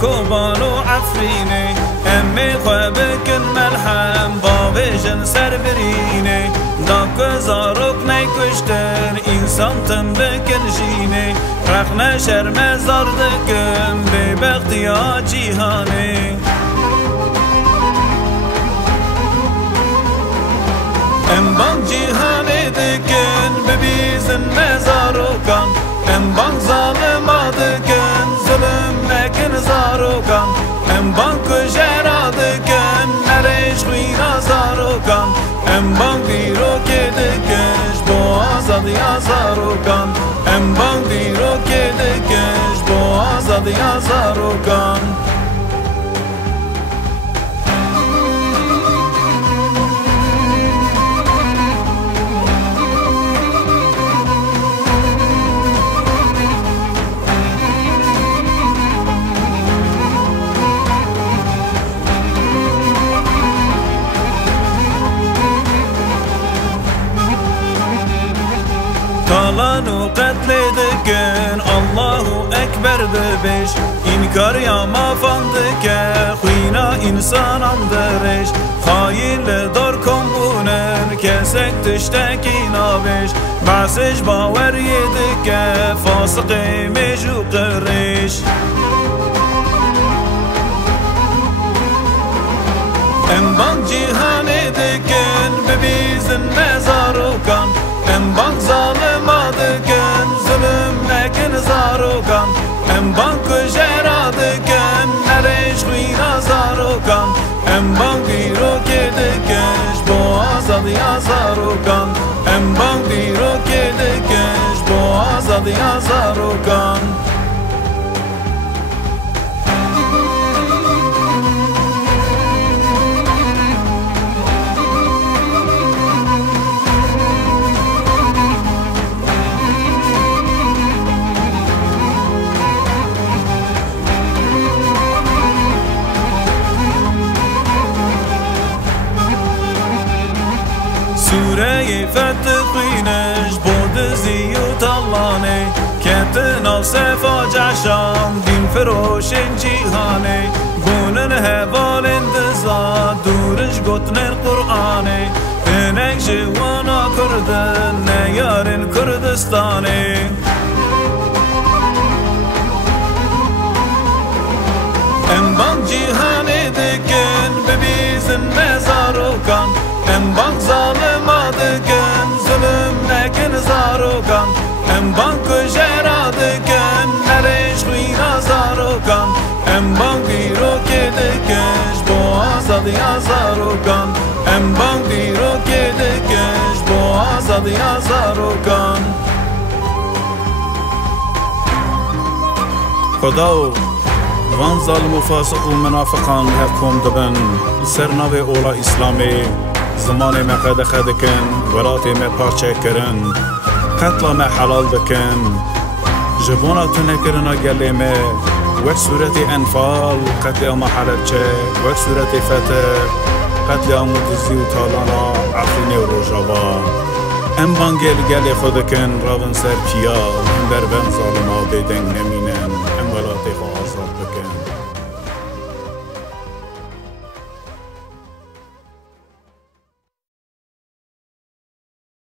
كوبان وعفريني امي خوابكن ملحم باویجن سر برینه داک زاروک نیکشتر انسان تم بکن جینه رخنه شرم زاردکم به بختیا جیهانه امبان جیهانه دکن ببیزن مزاروکان امبان ظالما دکن ظلم نکن زاروکان امبان کجرا دکن نریش خوینا زاروکان امبان دیرو که دکش با آزادی زاروکان امبان دیرو که دکش با آزادی زاروکان طالان و قتل دکن الله اکبر دبش اینکار یا ما فندکه خوینا انسان اندرش خاین لدار کن بونن کسک تشتکی نابش بحثش باوری دکه فاسق میجو قرش امبان جیهان دکن ببیزن مزاروکان امبان ظالما دکن ظلم نکن زاروکان امبان کجرا دکن نریش خوینا زاروکان امبان دیرو که دکش با آزادی زاروکان امبان دیرو که دکش با آزادی زاروکان سوره فتقینش بود زیوت اللانه کتنا صفا جشان دین فروشن جیهانه گونن هوال اندزاد دورش گتن قرآنه تنک جوانا کردن نیارن کردستانه امبان جیهانه دکن ببیزن مزاروکان امبان ظالما دکن ظلم نکن زاروکان امبان کجرا دکن نریش خوینا زاروکان امبان دیرو که دکش با آزادی زاروکان امبان دیرو که دکش با آزادی زاروکان خدا وان ظالم و فاسق و منافقان حکم دبن سرناو اولا اسلامی زمان ما قد خدكن ولاتي ما پارچه کرن قتل ما حلال دكن جبونا تنكرنا قال ما وقت سورة انفال قتل ما حلال چه وقت سورة فتح قتل امودزي و طالانا عفريني و روجابا ام بانگل قال خودكن راون سر پیا هم بر بن ظالما بدن نمینن ام ولاتي خوازات دكن